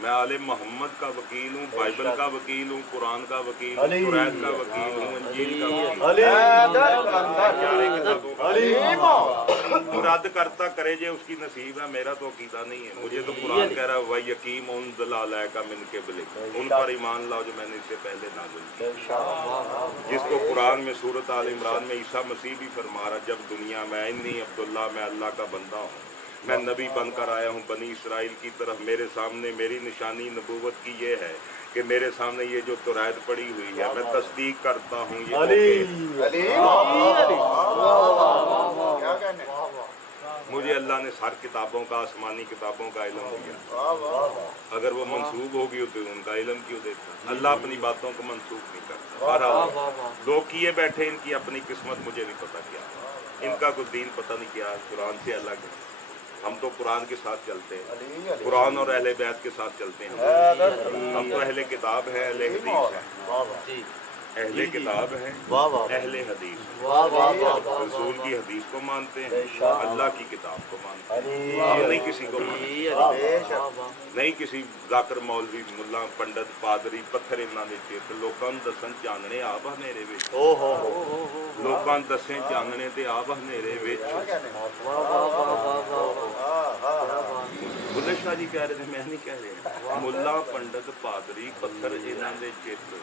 میں آل محمد کا وکیل ہوں، بائبل کا وکیل ہوں، قرآن کا وکیل ہوں، قرآن کا وکیل ہوں، انجیل کا وکیل ہوں۔ رد کرتا کرے جے اس کی نصیب ہے، میرا تو عقیدہ نہیں ہے۔ مجھے تو قرآن کہہ رہا ہے وَيَقِيمُ أُنزِلَ عَلَيْكَ مِنْ قِبْلِكَ، ان پر ایمان لاؤ جو میں نے اس سے پہلے نازل کی۔ جس کو قرآن میں سورۃ آل عمران میں عیسیٰ مسیح بھی فرما رہا، جب دنیا میں انی عبداللہ، میں اللہ کا بندہ ہوں، میں نبی بن کر آیا ہوں بنی اسرائیل کی طرف، میرے سامنے میری نشانی نبوت کی یہ ہے کہ میرے سامنے یہ جو توریت پڑی ہوئی ہے، میں تصدیق کرتا ہوں یہ مجھے اللہ نے ہر کتابوں کا، آسمانی کتابوں کا علم دیا۔ اگر وہ منسوخ ہوگی تو ان کا علم کیوں دیتا؟ اللہ اپنی باتوں کو منسوخ نہیں کرتا۔ بہرحال لوگ کیے بیٹھے، ان کی اپنی قسمت، مجھے نہیں پتا کیا ان کا کوئی دین پتہ نہیں کیا، قرآن سے الگ ہے۔ ہم تو قرآن کے ساتھ چلتے ہیں، قرآن اور اہل بیت کے ساتھ چلتے ہیں۔ ہم تو اہل کتاب ہیں، اہل حدیث ہیں، اہل کتاب ہیں، اہل حدیث ہیں، رسول کی حدیث کو مانتے ہیں، اللہ کی کتاب کو مانتے ہیں، ہم نہیں کسی کو مانتے، نہیں کسی ذاکر مولوی ملا پنڈت پادری پتھر انہاں دے چیت لوکاں نوں دسن چاننے آپ ہنیرے وچ، لوکاں دسیں چاننے تے آپ ہنیرے وچ۔ بلے شاہ جی کہہ رہے تھے، میں نہیں کہہ رہا، ملا پنڈت پادری پتھر انہاں دے چیت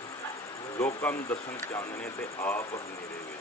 لوکاں نوں دسن چاننے تے آپ ہنیرے وچ۔